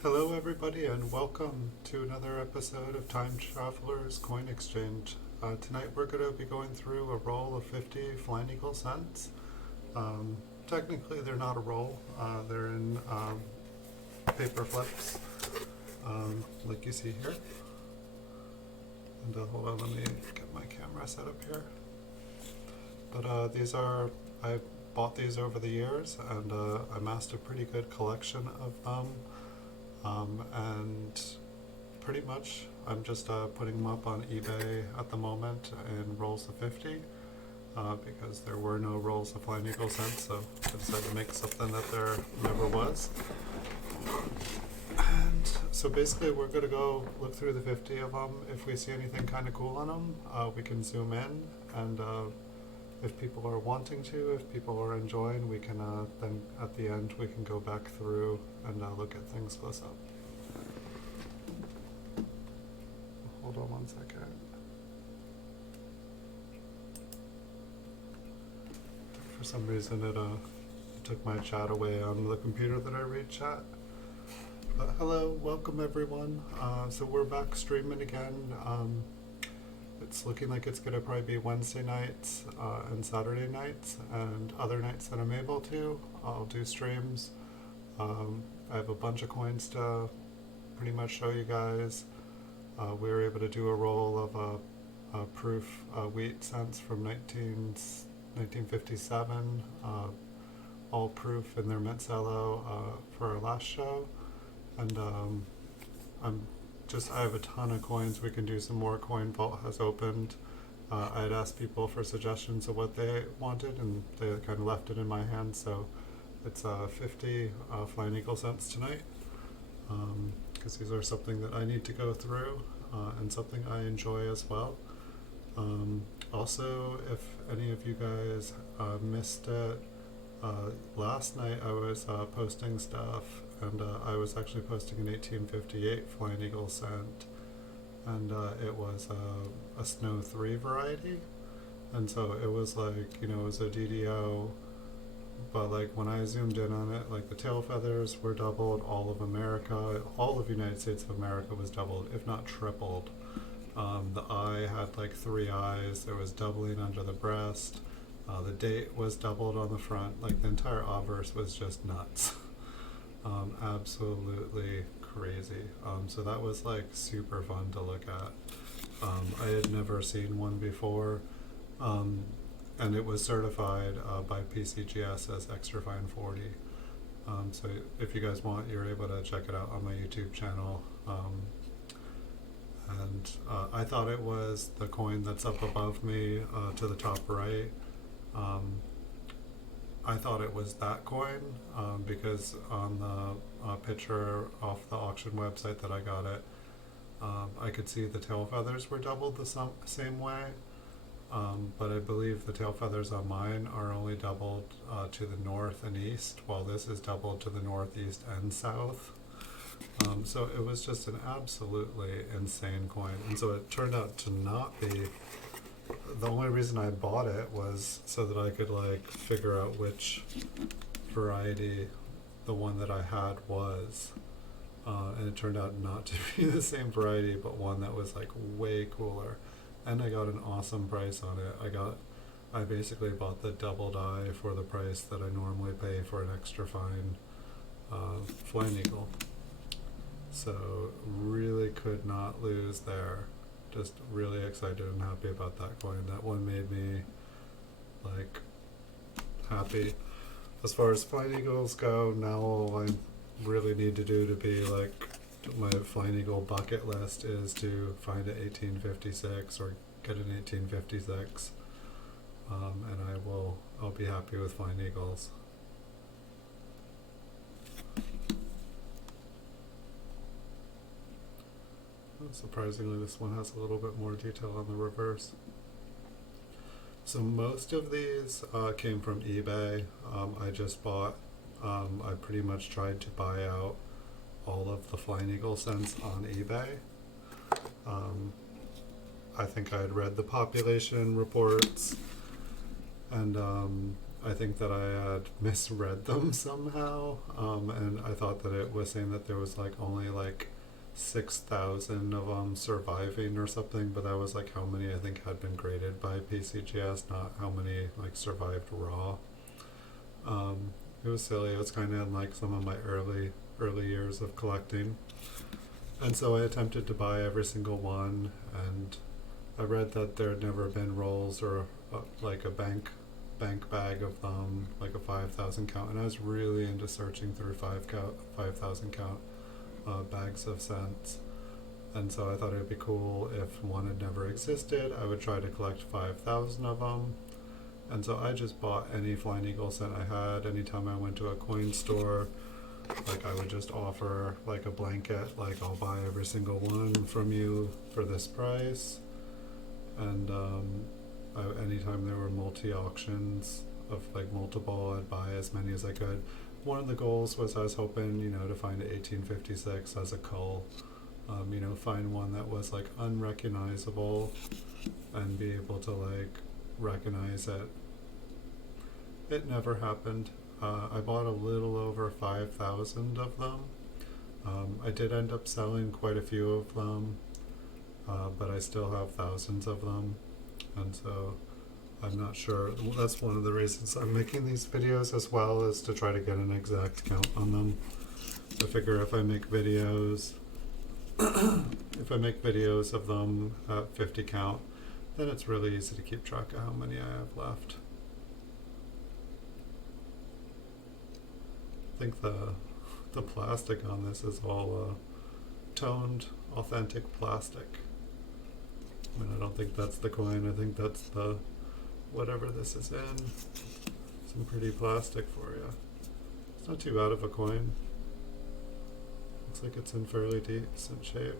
Hello everybody and welcome to another episode of Time Traveler's Coin Exchange. Tonight we're going to be going through a roll of 50 Flying Eagle cents. Technically they're not a roll, they're in paper flips like you see here. And hold on, let me get my camera set up here. But I bought these over the years and I amassed a pretty good collection of them. And pretty much I'm just putting them up on eBay at the moment in rolls of 50 because there were no rolls of Flying Eagle cents, so I decided to make something that there never was. And so basically we're going to go look through the 50 of them. If we see anything kind of cool on them, we can zoom in, and if people are wanting to, if people are enjoying, we can then at the end we can go back through and look at things close up. Hold on one second. For some reason it took my chat away on the computer that I read chat. But hello, welcome everyone. So we're back streaming again. It's looking like it's going to probably be Wednesday nights and Saturday nights, and other nights that I'm able to, I'll do streams. I have a bunch of coins to pretty much show you guys. We were able to do a roll of a proof wheat cents from 1957, all proof in their Metzello for our last show. And I have a ton of coins. We can do some more. Coin Vault has opened. I had asked people for suggestions of what they wanted, and they kind of left it in my hands. So it's 50 Flying Eagle cents tonight, because these are something that I need to go through and something I enjoy as well. Also, if any of you guys missed it, last night I was posting stuff, and I was actually posting an 1858 Flying Eagle cent, and it was a Snow 3 variety, and so it was like, it was a DDO, but like when I zoomed in on it, like the tail feathers were doubled, all of America, all of United States of America was doubled, if not tripled. The eye had like 3 eyes, there was doubling under the breast, the date was doubled on the front, like the entire obverse was just nuts. Absolutely crazy. So that was like super fun to look at. I had never seen one before, and it was certified by PCGS as Extra Fine 40. So if you guys want, you're able to check it out on my YouTube channel. And I thought it was the coin that's up above me to the top right. I thought it was that coin because on the picture off the auction website that I got it, I could see the tail feathers were doubled the same way, but I believe the tail feathers on mine are only doubled to the north and east, while this is doubled to the northeast and south. So it was just an absolutely insane coin, and so it turned out to not be. The only reason I bought it was so that I could like figure out which variety the one that I had was, and it turned out not to be the same variety, but one that was like way cooler, and I got an awesome price on it. I basically bought the double die for the price that I normally pay for an extra fine Flying Eagle, so really could not lose there. Just really excited and happy about that coin. That one made me like happy. As far as Flying Eagles go, now all I really need to do to be like my Flying Eagle bucket list is to find an 1856 or get an 1856, and I'll be happy with Flying Eagles. Surprisingly, this one has a little bit more detail on the reverse. So most of these came from eBay. I just bought, I pretty much tried to buy out all of the Flying Eagle cents on eBay. I think I had read the population reports And I think that I had misread them somehow, and I thought that it was saying that there was like only like 6,000 of them surviving or something, but that was like how many I think had been graded by PCGS, not how many like survived raw. It was silly. It was kind of in like some of my early years of collecting, and so I attempted to buy every single one, and I read that there had never been rolls or like a bank bag of them, like a 5,000 count, and I was really into searching through 5,000 count bags of cents. And so I thought it would be cool if one had never existed. I would try to collect 5,000 of them. And so I just bought any Flying Eagle cent I had. Anytime I went to a coin store, like I would just offer like a blanket, like I'll buy every single one from you for this price. And anytime there were multi-auctions of like multiple, I'd buy as many as I could. One of the goals was I was hoping, to find an 1856 as a cull, find one that was like unrecognizable and be able to like recognize it. It never happened. I bought a little over 5,000 of them. I did end up selling quite a few of them, but I still have thousands of them, and so I'm not sure. That's one of the reasons I'm making these videos as well, is to try to get an exact count on them. I figure if I make videos of them at 50 count, then it's really easy to keep track of how many I have left. I think the plastic on this is all toned, authentic plastic. I mean, I don't think that's the coin. I think that's the whatever this is in. Some pretty plastic for you. It's not too bad of a coin. Looks like it's in fairly decent shape.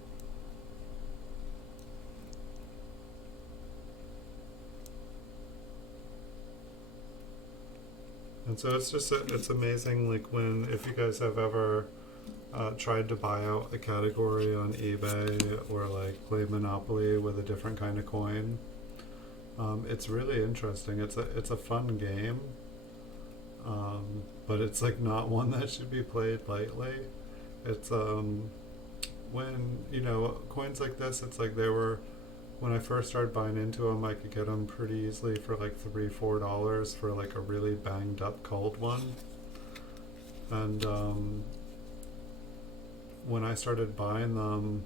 And so it's amazing, like if you guys have ever tried to buy out a category on eBay or like play Monopoly with a different kind of coin. It's really interesting. It's a fun game, but it's like not one that should be played lightly. It's when coins like this, it's like when I first started buying into them, I could get them pretty easily for like $3-4 for like a really banged up cold one. And when I started buying them,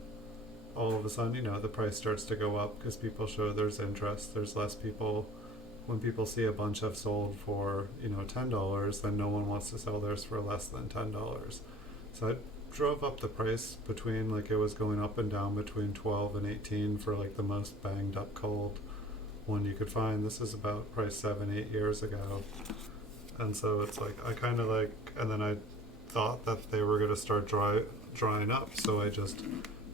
all of a sudden, the price starts to go up because people show there's interest. There's less people. When people see a bunch have sold for, $10, then no one wants to sell theirs for less than $10. So I drove up the price between, like, it was going up and down between 12 and 18 for like the most banged up cold one you could find. This is about probably 7-8 years ago. And so it's like, I kind of like, and then I thought that they were going to start drying up. So I just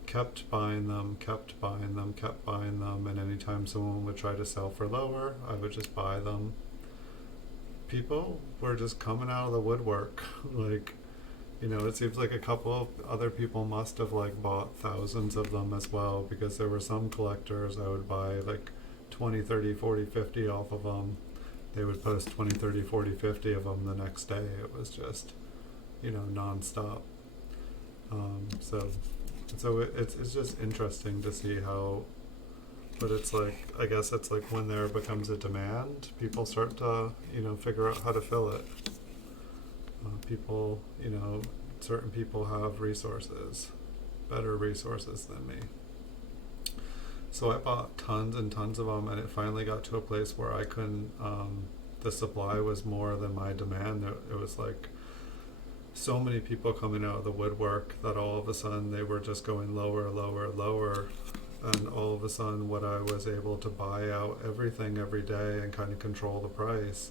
kept buying them, and anytime someone would try to sell for lower, I would just buy them. People were just coming out of the woodwork. Like, it seems like a couple of other people must have like bought thousands of them as well, because there were some collectors I would buy like 20, 30, 40, 50 off of them. They would post 20, 30, 40, 50 of them the next day. It was just, non-stop. So it's just interesting to see how, but it's like, I guess it's like when there becomes a demand, people start to, figure out how to fill it. People, certain people have resources, better resources than me. So I bought tons and tons of them, and it finally got to a place where I couldn't, the supply was more than my demand. It was like so many people coming out of the woodwork that all of a sudden they were just going lower, lower, lower. And all of a sudden what I was able to buy out everything every day and kind of control the price,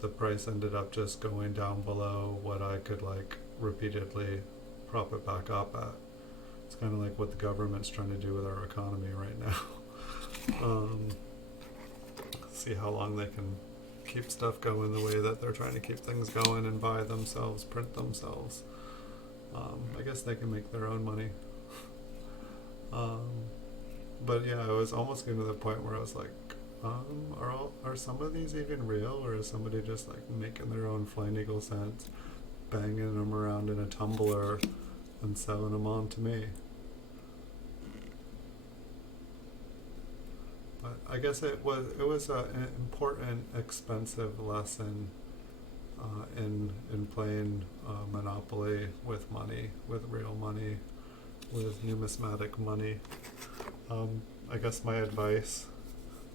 the price ended up just going down below what I could like repeatedly prop it back up at. It's kind of like what the government's trying to do with our economy right now. See how long they can keep stuff going the way that they're trying to keep things going and buy themselves, print themselves. I guess they can make their own money. But yeah, I was almost getting to the point where I was like, Are some of these even real, or is somebody just like making their own flying eagle cents, banging them around in a tumbler and selling them on to me? But I guess it was an important, expensive lesson in playing Monopoly with money, with real money, with numismatic money. I guess my advice: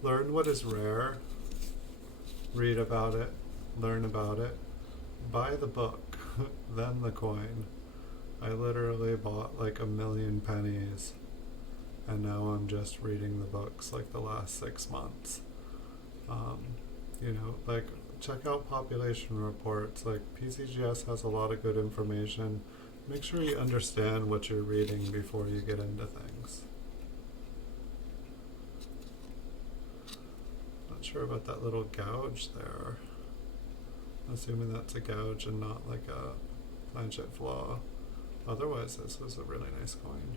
learn what is rare, read about it, learn about it, buy the book, then the coin. I literally bought like a million pennies, and now I'm just reading the books like the last 6 months. Um, like, check out population reports. Like, PCGS has a lot of good information. Make sure you understand what you're reading before you get into things. Not sure about that little gouge there. Assuming that's a gouge and not like a planchet flaw. Otherwise, this was a really nice coin.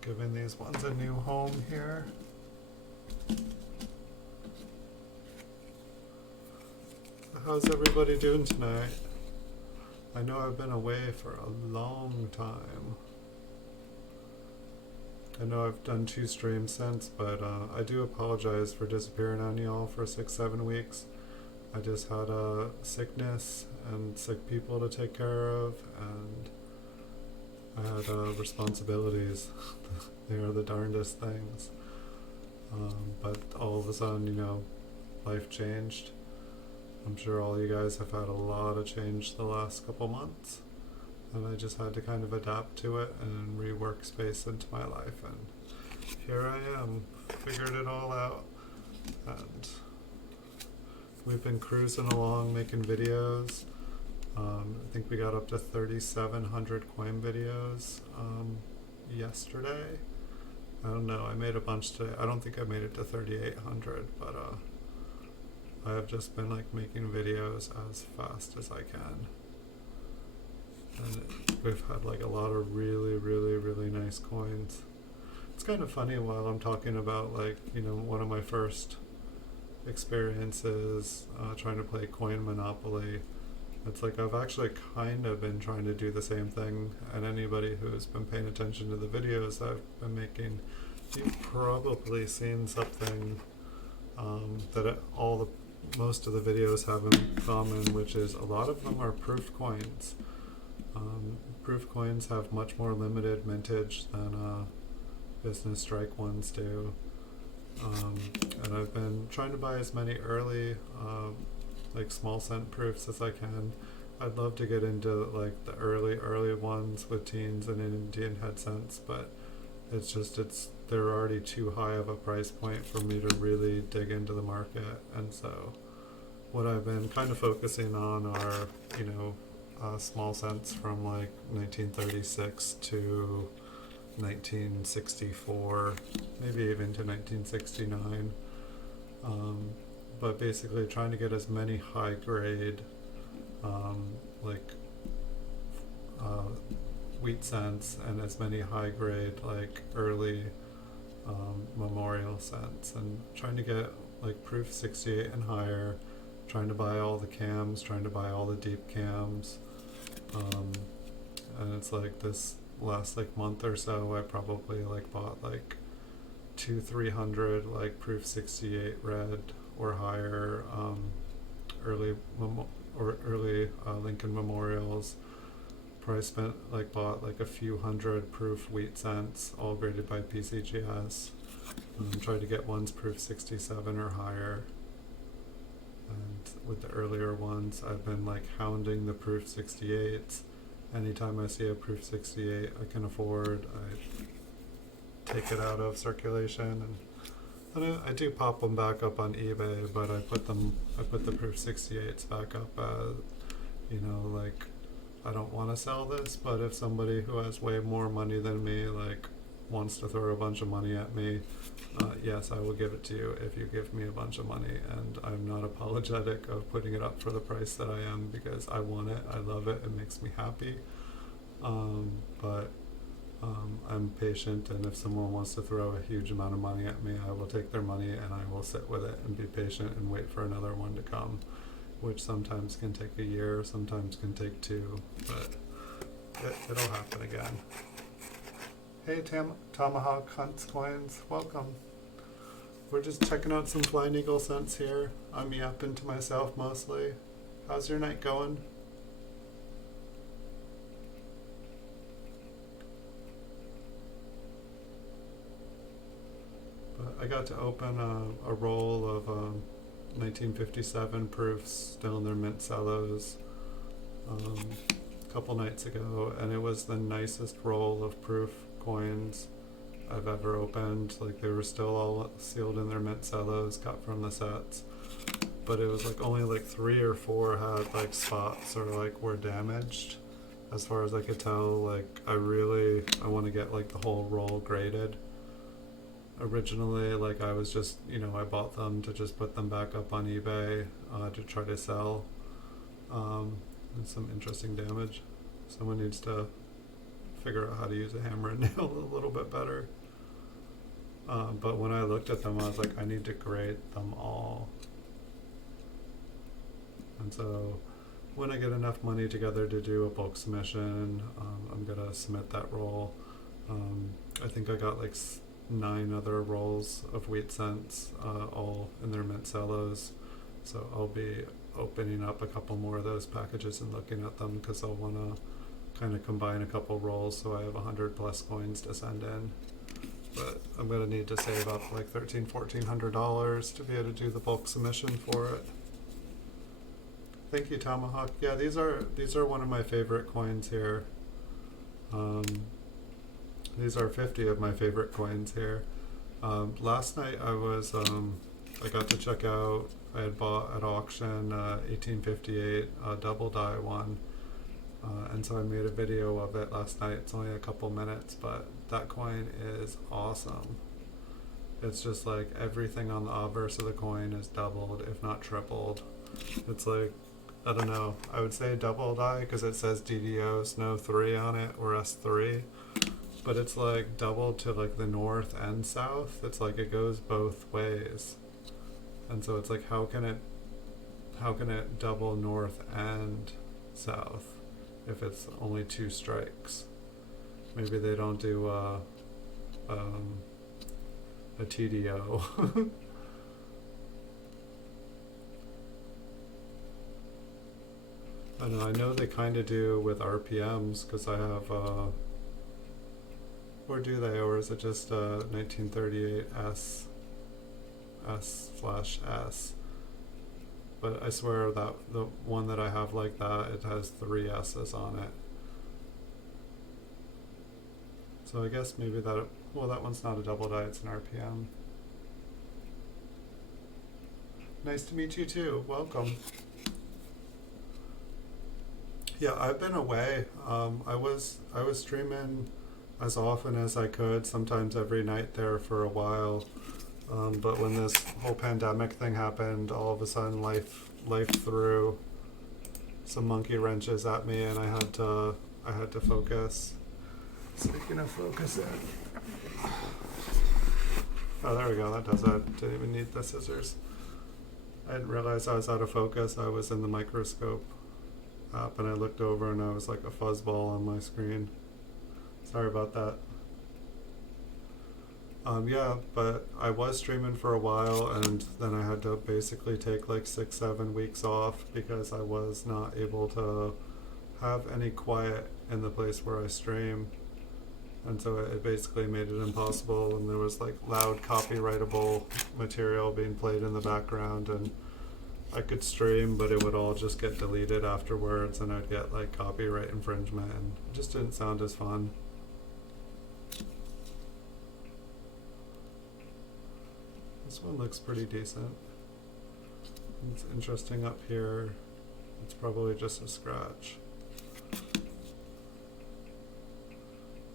Giving these ones a new home here. How's everybody doing tonight? I know I've been away for a long time. I know I've done 2 streams since, but I do apologize for disappearing on y'all for 6-7 weeks. I just had a sickness and sick people to take care of, and I had responsibilities. They are the darndest things. But all of a sudden, life changed. I'm sure all you guys have had a lot of change the last couple months, and I just had to kind of adapt to it and rework space into my life, and here I am, figured it all out, and we've been cruising along making videos. I think we got up to 3,700 coin videos yesterday. I don't know, I made a bunch today. I don't think I made it to 3,800, but I have just been like making videos as fast as I can. And we've had like a lot of really, really, really nice coins. It's kind of funny while I'm talking about like, one of my first experiences trying to play coin Monopoly. It's like I've actually kind of been trying to do the same thing, and anybody who's been paying attention to the videos I've been making, you've probably seen something that most of the videos have in common, which is a lot of them are proof coins. Proof coins have much more limited mintage than business strike ones do. And I've been trying to buy as many early like small cent proofs as I can. I'd love to get into like the early ones with teens and Indian head cents, but they're already too high of a price point for me to really dig into the market. And so what I've been kind of focusing on are small cents from like 1936 to 1964, maybe even to 1969. But basically trying to get as many high grade wheat cents and as many high grade like early memorial cents, and trying to get like proof 68 and higher, trying to buy all the cams, trying to buy all the deep cams. And it's like this last like month or so I probably like bought like 200-300 like proof 68 red or higher early Lincoln memorials. Probably bought like a few hundred proof wheat cents, all graded by PCGS. Tried to get ones proof 67 or higher. And with the earlier ones, I've been like hounding the proof 68s. Anytime I see a proof 68 I can afford, I take it out of circulation, and I do pop them back up on eBay, but I put the proof 68s back up as, like, I don't want to sell this, but if somebody who has way more money than me like wants to throw a bunch of money at me, yes, I will give it to you if you give me a bunch of money, and I'm not apologetic of putting it up for the price that I am, because I want it, I love it, it makes me happy. But I'm patient, and if someone wants to throw a huge amount of money at me, I will take their money and I will sit with it and be patient and wait for another one to come, which sometimes can take a year, sometimes can take 2, but it'll happen again. Hey, Tomahawk Hunts Coins, welcome. We're just checking out some Flying Eagle cents here. I'm yapping to myself mostly. How's your night going? But I got to open a roll of 1957 proofs still in their mint cellos a couple nights ago, and it was the nicest roll of proof coins I've ever opened. Like, they were still all sealed in their mint cellos, cut from the sets, but it was like only like 3 or 4 had like spots or like were damaged, as far as I could tell. Like, I want to get like the whole roll graded. Originally, like, I was just, I bought them to just put them back up on eBay to try to sell. There's some interesting damage. Someone needs to figure out how to use a hammer and nail a little bit better. But when I looked at them, I was like, I need to grade them all. And so when I get enough money together to do a bulk submission, I'm going to submit that roll. I think I got like 9 other rolls of wheat cents, all in their mint cellos. So I'll be opening up a couple more of those packages and looking at them, because I'll want to kind of combine a couple rolls so I have 100 plus coins to send in. But I'm going to need to save up like $1,400 to be able to do the bulk submission for it. Thank you, Tomahawk. Yeah, these are one of my favorite coins here. These are 50 of my favorite coins here. Last night I got to check out, I had bought at auction 1858 double die one, and so I made a video of it last night. It's only a couple minutes, but that coin is awesome. It's just like everything on the obverse of the coin is doubled, if not tripled. It's like, I don't know, I would say double die because it says DDOs, no 3 on it, or S3. But it's like doubled to like the north and south. It's like it goes both ways. And so it's like, how can it double north and south if it's only 2 strikes? Maybe they don't do a TDO. I know they kind of do with RPMs, because I have or do they, or is it just 1938 S/S? But I swear that the one that I have like that, it has 3 S's on it. So I guess maybe that one's not a double die, it's an RPM. Nice to meet you too, welcome. Yeah, I've been away. I was streaming as often as I could, sometimes every night there for a while. But when this whole pandemic thing happened, all of a sudden life threw some monkey wrenches at me, and I had to focus. Speaking of focusing, oh, there we go. That does it. Didn't even need the scissors. I didn't realize I was out of focus. I was in the microscope app, and I looked over, and I was like a fuzzball on my screen. Sorry about that. Yeah, but I was streaming for a while, and then I had to basically take like 6-7 weeks off because I was not able to have any quiet in the place where I stream. And so it basically made it impossible, and there was like loud copyrightable material being played in the background, and I could stream, but it would all just get deleted afterwards, and I'd get like copyright infringement, and it just didn't sound as fun. This one looks pretty decent. It's interesting up here. It's probably just a scratch.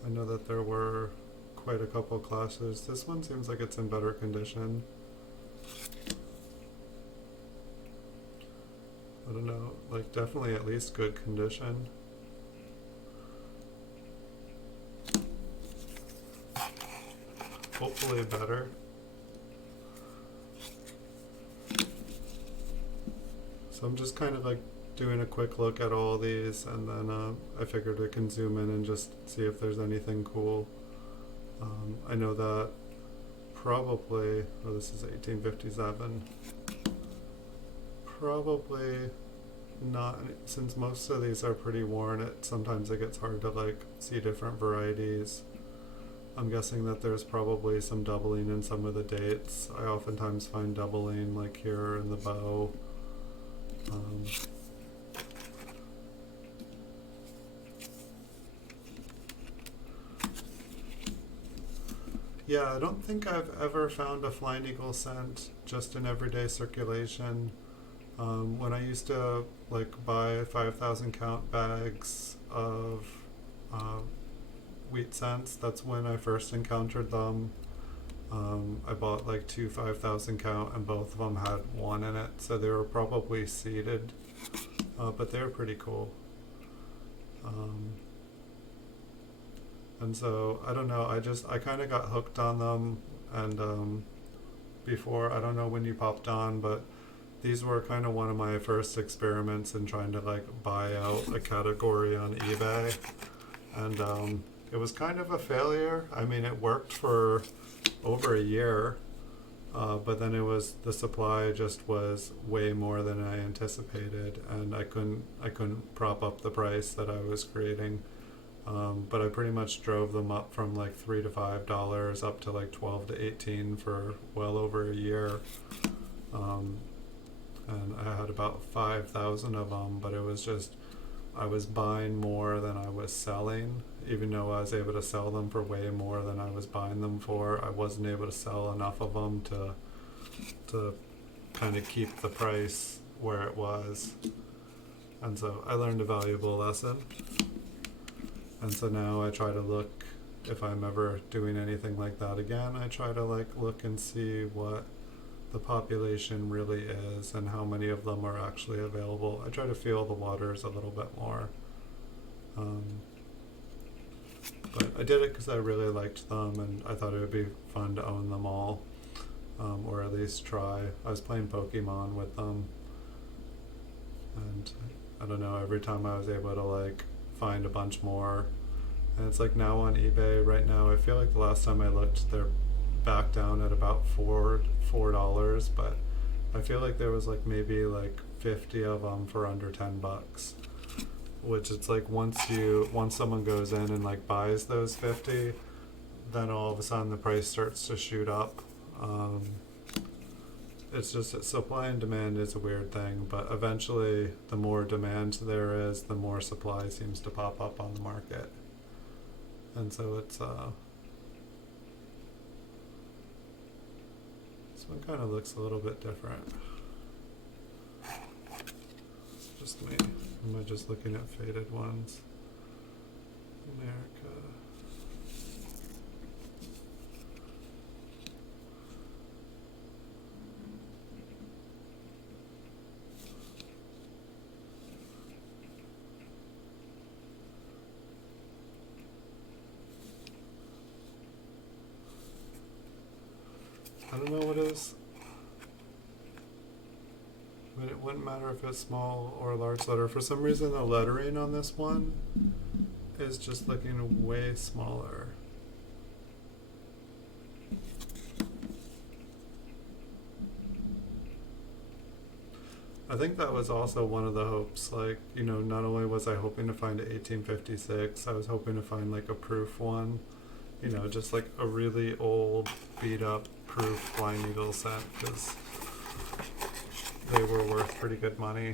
I know that there were quite a couple clashes. This one seems like it's in better condition. I don't know, like definitely at least good condition. Hopefully better. So I'm just kind of like doing a quick look at all these, and then I figured I can zoom in and just see if there's anything cool. I know that probably, oh, this is 1857. Probably not, since most of these are pretty worn, sometimes it gets hard to like see different varieties. I'm guessing that there's probably some doubling in some of the dates. I oftentimes find doubling like here in the bow. Yeah, I don't think I've ever found a Flying Eagle scent just in everyday circulation. When I used to like buy 5,000 count bags of wheat scents, that's when I first encountered them. I bought like two 5,000 count, and both of them had one in it, so they were probably seeded, but they were pretty cool. And so I don't know, I kind of got hooked on them, and before, I don't know when you popped on, but these were kind of one of my first experiments in trying to like buy out a category on eBay, and it was kind of a failure. I mean, it worked for over a year, but then the supply just was way more than I anticipated, and I couldn't prop up the price that I was creating. But I pretty much drove them up from like $3 to $5 up to like 12 to 18 for well over a year. And I had about 5,000 of them, but it was just, I was buying more than I was selling. Even though I was able to sell them for way more than I was buying them for, I wasn't able to sell enough of them to kind of keep the price where it was. And so I learned a valuable lesson. And so now I try to look, if I'm ever doing anything like that again, I try to like look and see what the population really is and how many of them are actually available. I try to feel the waters a little bit more. But I did it because I really liked them, and I thought it would be fun to own them all, or at least try. I was playing Pokemon with them, and I don't know, every time I was able to like find a bunch more, and it's like now on eBay right now, I feel like the last time I looked, they're back down at about $4, but I feel like there was like maybe like 50 of them for under $10, which it's like once someone goes in and like buys those 50, then all of a sudden the price starts to shoot up. It's just that supply and demand is a weird thing, but eventually the more demand there is, the more supply seems to pop up on the market. And so it's this one kind of looks a little bit different. Just me. Am I just looking at faded ones? America. I don't know what is. But it wouldn't matter if it's small or large letter. For some reason, the lettering on this one is just looking way smaller. I think that was also one of the hopes. Like, you know, not only was I hoping to find an 1856, I was hoping to find like a proof one. You know, just like a really old, beat up proof Flying Eagle scent, because they were worth pretty good money.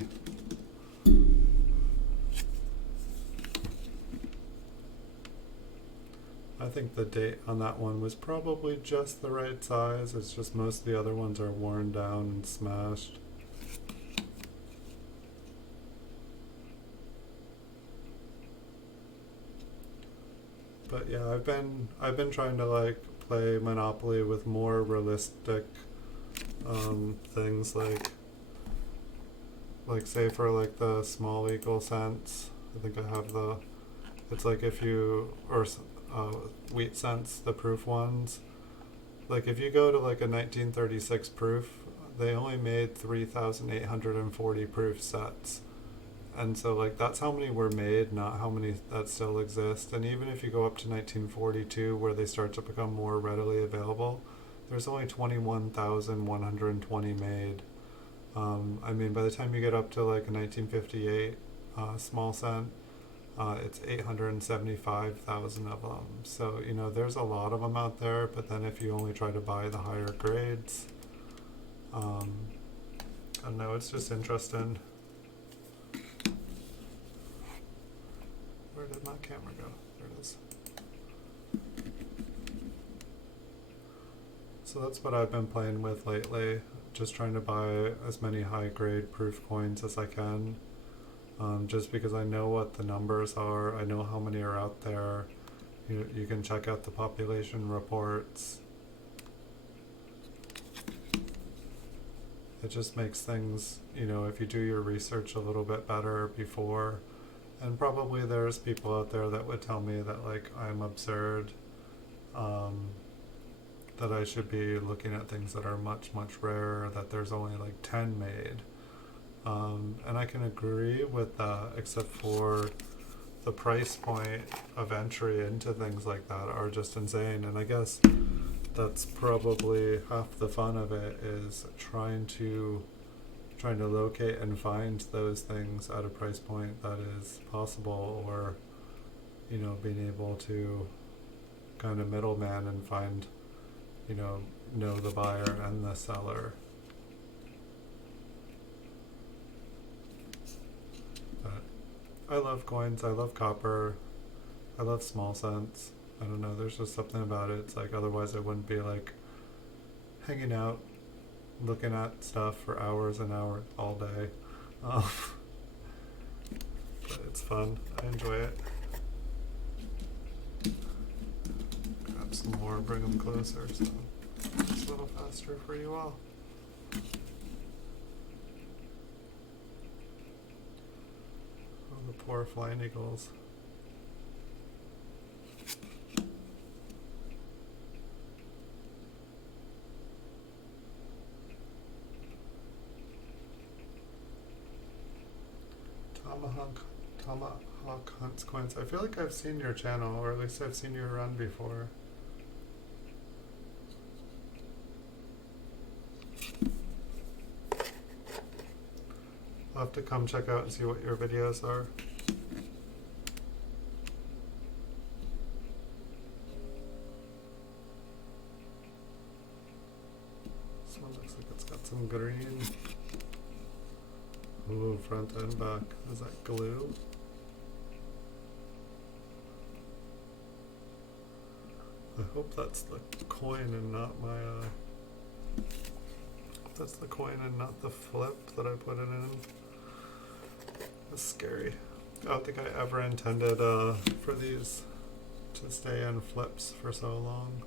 I think the date on that one was probably just the right size. It's just most of the other ones are worn down and smashed. But yeah, I've been trying to like play Monopoly with more realistic things like say for like the small equal cents. I think I have the. It's like if you or wheat cents, the proof ones. Like if you go to like a 1936 proof, they only made 3,840 proof sets. And so like that's how many were made, not how many that still exist. And even if you go up to 1942 where they start to become more readily available, there's only 21,120 made. I mean, by the time you get up to like a 1958 small cent, it's 875,000 of them. So, you know, there's a lot of them out there, but then if you only try to buy the higher grades, I don't know, it's just interesting. Where did my camera go? There it is. So that's what I've been playing with lately, just trying to buy as many high grade proof coins as I can. Just because I know what the numbers are, I know how many are out there. You can check out the population reports. It just makes things, you know, if you do your research a little bit better before, and probably there's people out there that would tell me that like I'm absurd, that I should be looking at things that are much, much rarer, that there's only like 10 made. And I can agree with that, except for the price point of entry into things like that are just insane. And I guess that's probably half the fun of it, is trying to locate and find those things at a price point that is possible, or, you know, being able to kind of middleman and find, you know the buyer and the seller. I love coins, I love copper, I love small cents. I don't know, there's just something about it. It's like otherwise I wouldn't be like hanging out looking at stuff for hours and hours all day. But it's fun, I enjoy it. Grab some more, bring them closer so it's a little faster for you all. The poor flying eagles. Tomahawk Hunts Coins. I feel like I've seen your channel, or at least I've seen you run before. I'll have to come check out and see what your videos are. This one looks like it's got some green. Ooh, front and back. Is that glue? I hope that's the coin and not my, that's the coin and not the flip that I put it in. That's scary. I don't think I ever intended for these to stay in flips for so long.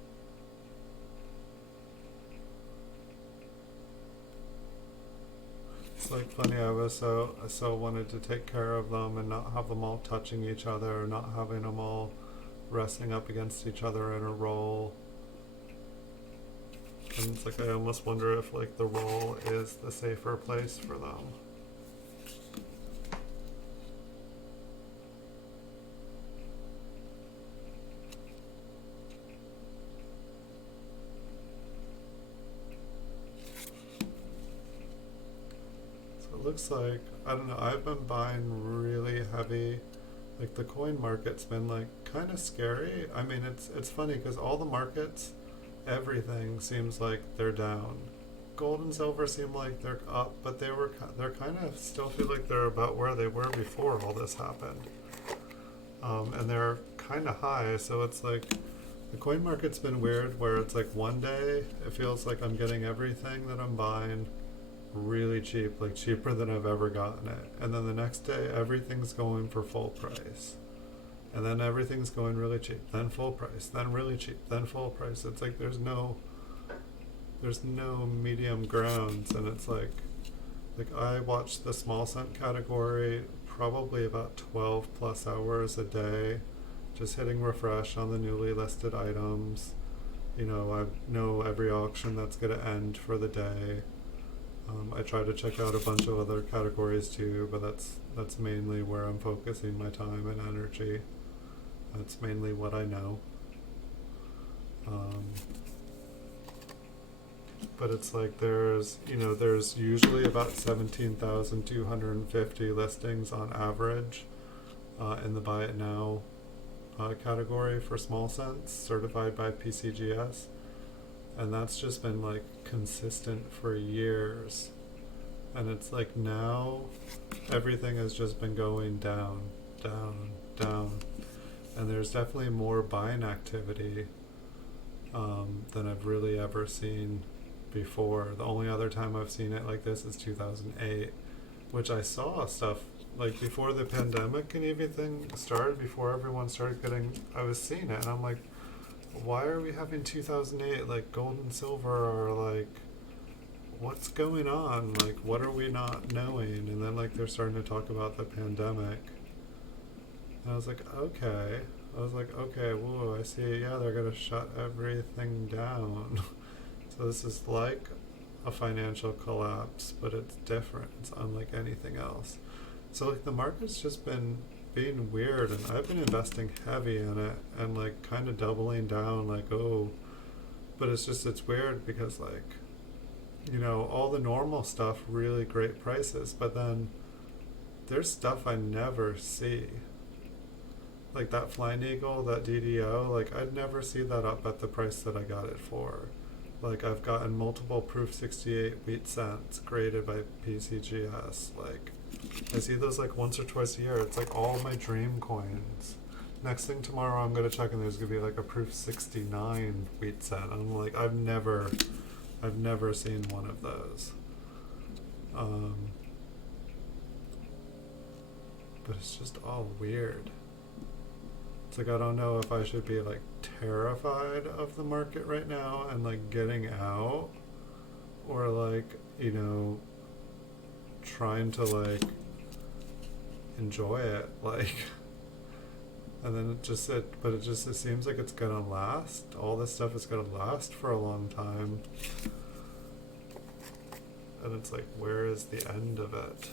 It's like funny, I was so wanted to take care of them and not have them all touching each other, or not having them all resting up against each other in a roll. And it's like I almost wonder if like the roll is the safer place for them. Looks like, I don't know, I've been buying really heavy. Like the coin market's been like kind of scary. I mean, it's funny because all the markets, everything seems like they're down. Gold and silver seem like they're up, but they're kind of still feel like they're about where they were before all this happened. And they're kind of high, so it's like the coin market's been weird, where it's like one day it feels like I'm getting everything that I'm buying really cheap, like cheaper than I've ever gotten it, and then the next day everything's going for full price. and then everything's going really cheap, then full price, then really cheap, then full price. It's like there's no medium grounds, and it's like I watch the small cent category probably about 12 plus hours a day, just hitting refresh on the newly listed items. I know every auction that's going to end for the day. I try to check out a bunch of other categories too, but that's mainly where I'm focusing my time and energy. That's mainly what I know. But it's like there's usually about 17,250 listings on average in the Buy It Now category for small cents, certified by PCGS. And that's just been like consistent for years. And it's like now everything has just been going down, down, down. And there's definitely more buying activity than I've really ever seen before. The only other time I've seen it like this is 2008, which I saw stuff like before the pandemic and everything started, before everyone started I was seeing it and I'm like, why are we having 2008 like gold and silver, or like what's going on, like what are we not knowing? And then like they're starting to talk about the pandemic, and I was like, okay, whoa, I see, yeah, they're gonna shut everything down. So this is like a financial collapse, but it's different, it's unlike anything else. So like the market's just been being weird, and I've been investing heavy in it and like kind of doubling down, like, oh, but it's weird because like, all the normal stuff, really great prices, but then there's stuff I never see. Like that Flying Eagle, that DDO, like I'd never see that up at the price that I got it for. Like I've gotten multiple Proof 68 wheat cents graded by PCGS. Like I see those like once or twice a year. It's like all my dream coins. Next thing tomorrow I'm gonna check and there's gonna be like a Proof 69 wheat cent. I'm like, I've never seen one of those. But it's just all weird. It's like I don't know if I should be like terrified of the market right now and like getting out, or like, trying to like enjoy it, like, and then it seems like it's gonna last. All this stuff is gonna last for a long time, and it's like, where is the end of it?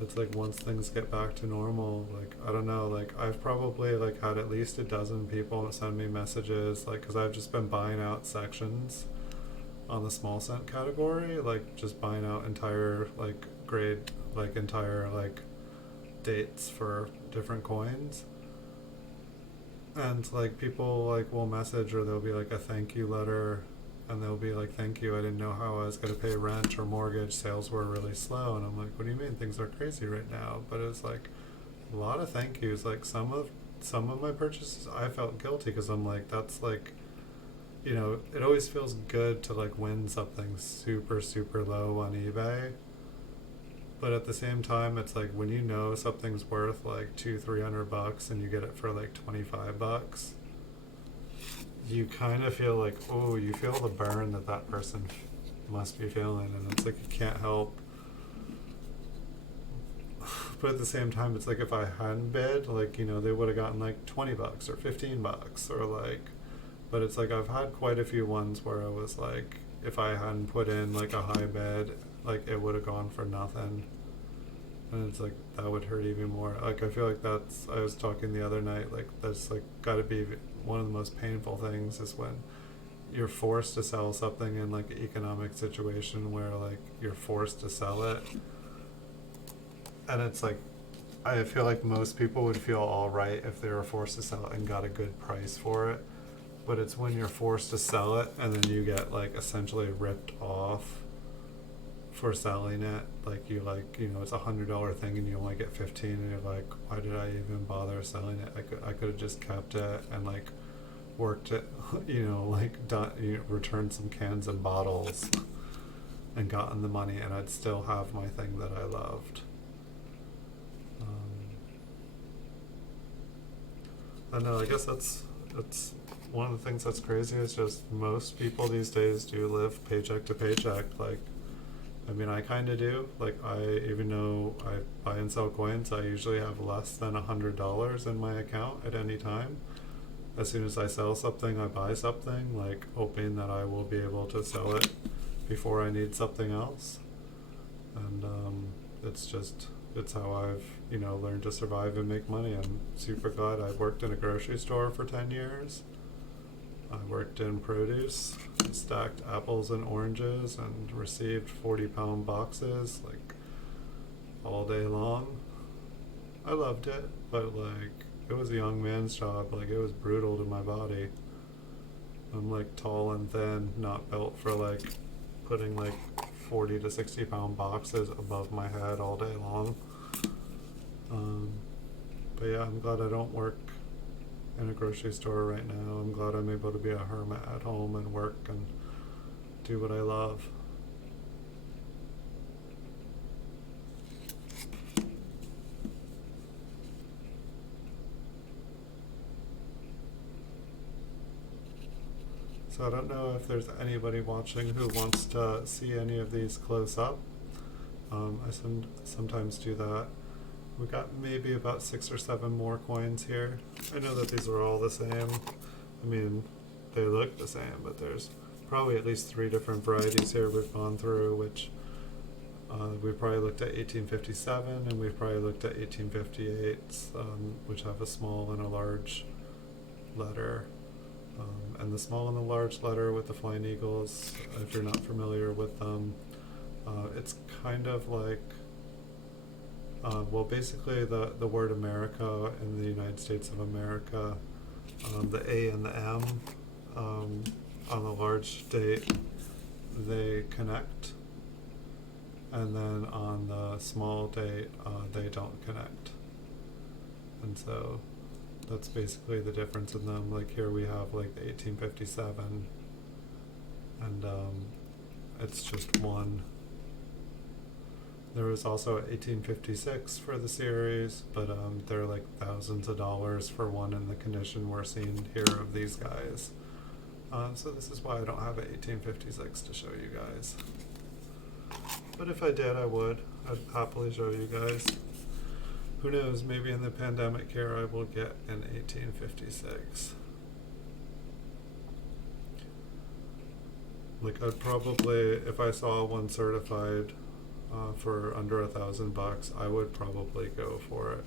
It's like once things get back to normal, like I don't know, like I've probably like had at least a dozen people send me messages, like, because I've just been buying out sections on the small cent category, like just buying out entire like grade, like entire like dates for different coins. And like people like will message, or there'll be like a thank you letter, and they'll be like, thank you, I didn't know how I was going to pay rent or mortgage, sales were really slow. And I'm like, what do you mean, things are crazy right now? But it's like a lot of thank yous. Like some of my purchases I felt guilty, because I'm like, that's like, it always feels good to like win something super super low on eBay, but at the same time it's like when something's worth like $200-300 and you get it for like $25, you kind of feel like, oh, you feel the burn that person must be feeling, and it's like you can't help. But at the same time, it's like if I hadn't bid, like, they would have gotten like $20 or $15 or like, but it's like I've had quite a few ones where I was like, if I hadn't put in like a high bid, like it would have gone for nothing. And it's like, that would hurt even more. Like I feel like I was talking the other night, like that's like gotta be one of the most painful things, is when you're forced to sell something in like an economic situation where like you're forced to sell it. And it's like, I feel like most people would feel all right if they were forced to sell it and got a good price for it. But it's when you're forced to sell it and then you get like essentially ripped off for selling it. Like you it's $100 thing and you only get 15, and you're like, why did I even bother selling it? I could have just kept it and like worked it, like done, returned some cans and bottles and gotten the money, and I'd still have my thing that I loved. I know, I guess that's one of the things that's crazy is just most people these days do live paycheck to paycheck. Like, I mean, I kind of do. Like, even though I buy and sell coins, I usually have less than $100 in my account at any time. As soon as I sell something, I buy something, like hoping that I will be able to sell it before I need something else. And it's how I've, learned to survive and make money. I'm super glad I worked in a grocery store for 10 years. I worked in produce, stacked apples and oranges, and received 40-pound boxes, like, all day long. I loved it, but, like, it was a young man's job. Like, it was brutal to my body. I'm, like, tall and thin, not built for, like, putting, like, 40 to 60-pound boxes above my head all day long. But yeah, I'm glad I don't work in a grocery store right now. I'm glad I'm able to be a hermit at home and work and do what I love. So I don't know if there's anybody watching who wants to see any of these close up. I sometimes do that. We got maybe about 6 or 7 more coins here. I know that these are all the same. I mean, they look the same, but there's probably at least 3 different varieties here we've gone through, which we've probably looked at 1857, and we've probably looked at 1858, which have a small and a large letter. And the small and the large letter with the flying eagles, if you're not familiar with them, it's kind of like, basically the word America in the United States of America, the A and the M on the large date, they connect, and then on the small date, they don't connect. And so that's basically the difference in them. Like, here we have like the 1857, and it's just one. There was also 1856 for the series, but they're like thousands of dollars for one in the condition we're seeing here of these guys. So this is why I don't have an 1856 to show you guys. But if I did, I'd happily show you guys. Who knows, maybe in the pandemic here I will get an 1856. Like, I'd probably, if I saw one certified for under $1,000, I would probably go for it.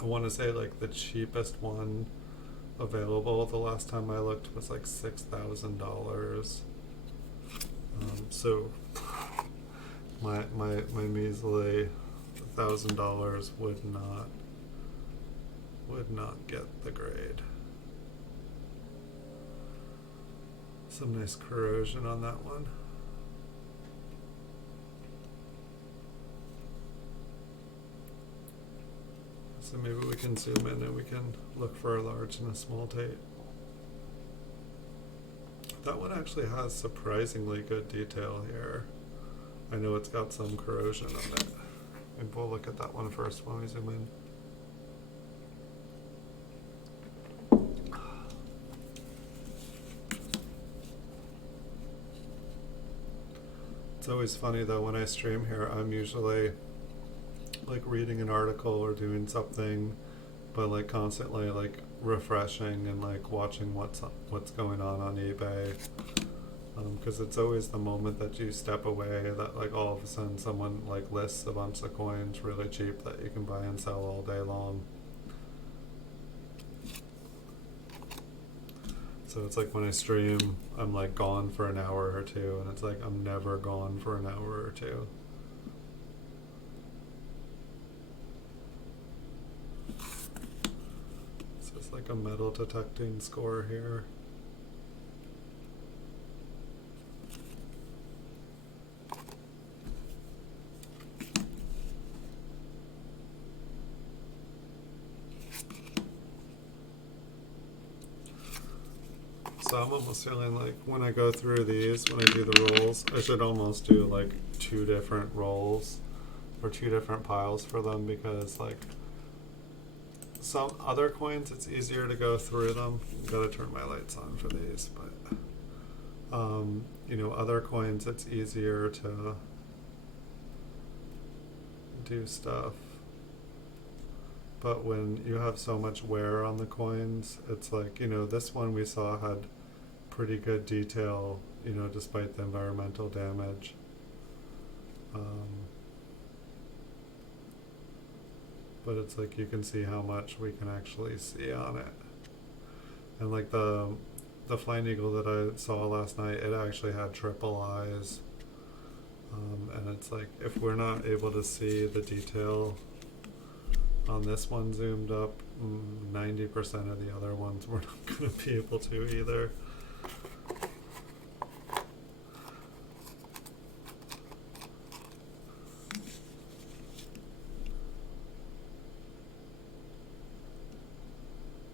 I want to say like the cheapest one available the last time I looked was like $6,000. So my measly $1,000 would not get the grade. Some nice corrosion on that one. So maybe we can zoom in and we can look for a large and a small date. That one actually has surprisingly good detail here. I know it's got some corrosion on it. And we'll look at that one first when we zoom in. It's always funny though, when I stream here, I'm usually like reading an article or doing something, but like constantly like refreshing and like watching what's going on eBay, because it's always the moment that you step away that like all of a sudden someone like lists a bunch of coins really cheap that you can buy and sell all day long. So it's like when I stream, I'm like gone for an hour or two, and it's like I'm never gone for an hour or two. So it's like a metal detecting score here. So I'm almost feeling like when I go through these, when I do the rolls, I should almost do like 2 different rolls or 2 different piles for them, because like some other coins, it's easier to go through them. Gotta turn my lights on for these, but you know, other coins, it's easier to do stuff. But when you have so much wear on the coins, it's like, you know, this one we saw had pretty good detail, you know, despite the environmental damage. But it's like you can see how much we can actually see on it. And like the Flying Eagle that I saw last night, it actually had triple eyes. And it's like, if we're not able to see the detail on this one zoomed up, 90% of the other ones we're not going to be able to either.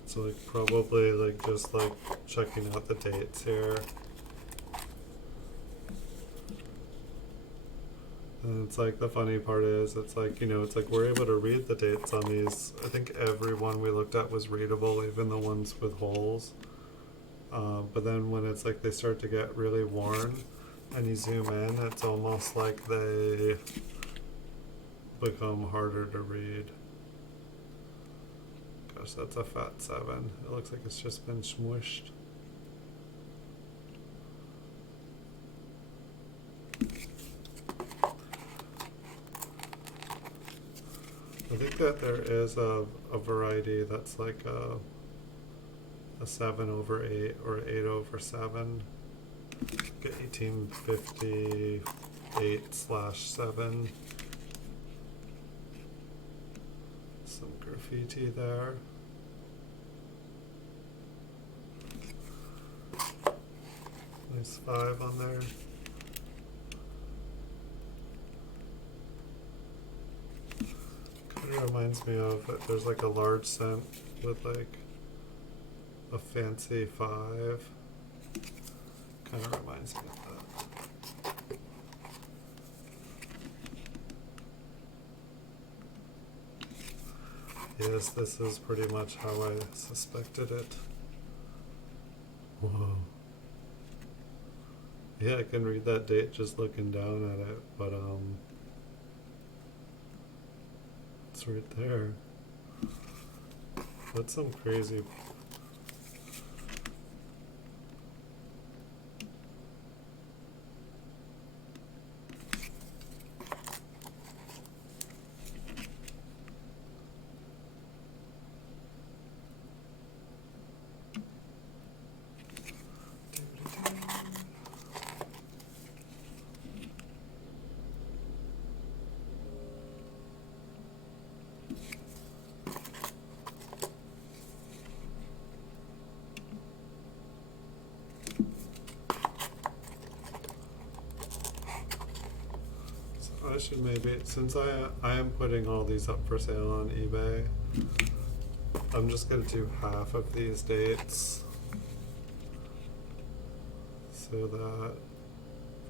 So like probably like just like checking out the dates here. And it's like the funny part is, it's like, you know, it's like we're able to read the dates on these. I think every one we looked at was readable, even the ones with holes. But then when it's like they start to get really worn and you zoom in, it's almost like they become harder to read. Gosh, that's a fat 7. It looks like it's just been smushed. I think that there is a variety that's like a 7/8 or 8/7. Get 1858/7. Some graffiti there. Nice 5 on there. Kind of reminds me of, there's like a large cent with like a fancy 5. Kind of reminds me of that. Yes, this is pretty much how I suspected it. Whoa. Yeah, I can read that date just looking down at it, but it's right there. That's some crazy. I should maybe, since I am putting all these up for sale on eBay, I'm just going to do half of these dates so that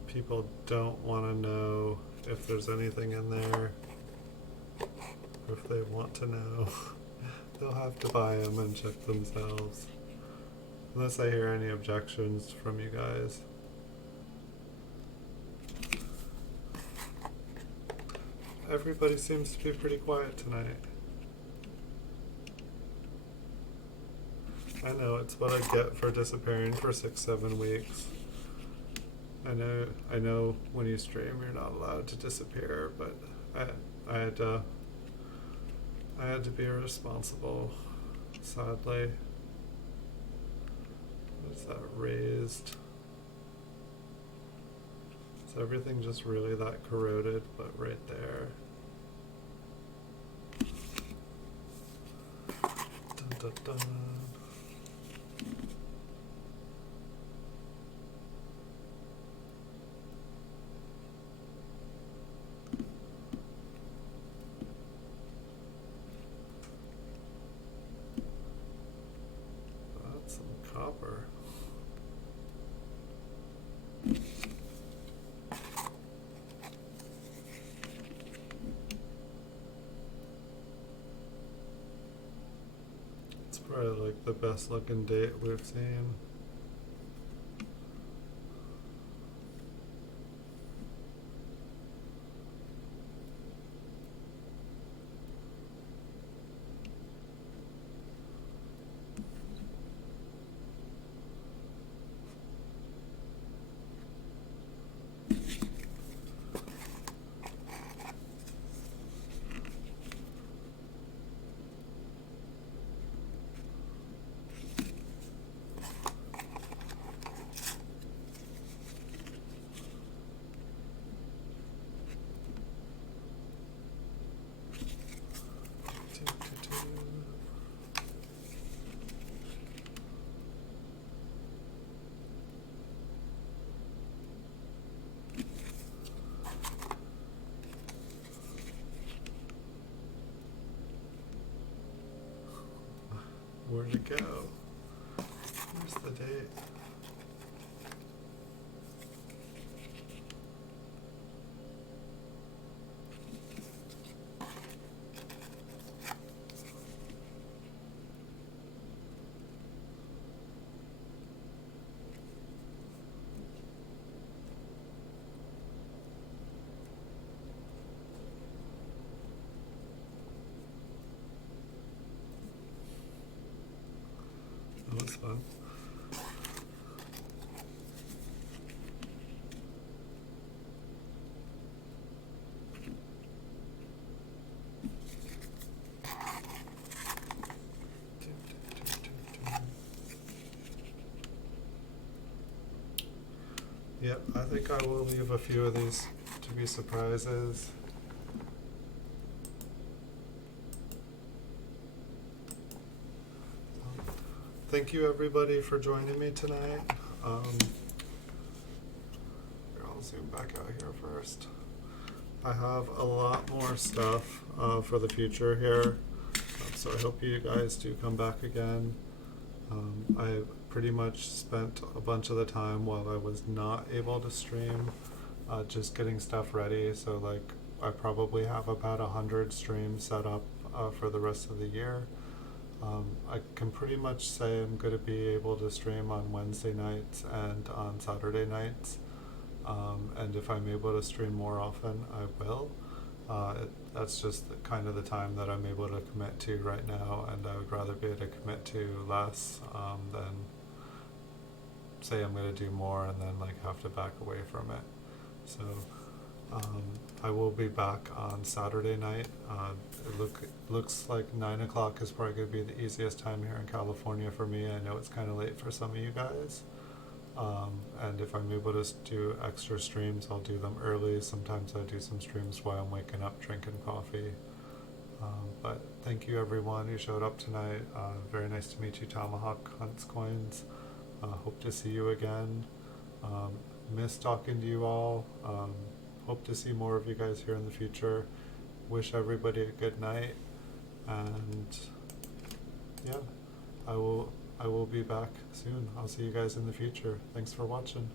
people don't want to know if there's anything in there. If they want to know, they'll have to buy them and check themselves. Unless I hear any objections from you guys. Everybody seems to be pretty quiet tonight. I know, it's what I get for disappearing for 6-7 weeks. I know when you stream you're not allowed to disappear, but I had to be irresponsible, sadly. What's that raised? Is everything just really that corroded? But right there. Dun, dun, dun. That's some copper. probably like the best looking date we've seen. Where'd it go? Where's the date? That was fun. Yep, I think I will leave a few of these to be surprises. Thank you everybody for joining me tonight. Here, I'll zoom back out here first. I have a lot more stuff for the future here, so I hope you guys do come back again. I pretty much spent a bunch of the time while I was not able to stream just getting stuff ready, so like I probably have about 100 streams set up for the rest of the year. I can pretty much say I'm going to be able to stream on Wednesday nights and on Saturday nights, and if I'm able to stream more often, I will. That's just kind of the time that I'm able to commit to right now, and I would rather be able to commit to less than say I'm going to do more and then like have to back away from it. So I will be back on Saturday night. Looks like 9 o'clock is probably going to be the easiest time here in California for me. I know it's kind of late for some of you guys. And if I'm able to do extra streams, I'll do them early. Sometimes I do some streams while I'm waking up drinking coffee. But thank you everyone who showed up tonight. Very nice to meet you, Tomahawk Hunts Coins. Hope to see you again. Miss talking to you all. Hope to see more of you guys here in the future. Wish everybody a good night, and yeah, I will be back soon. I'll see you guys in the future. Thanks for watching.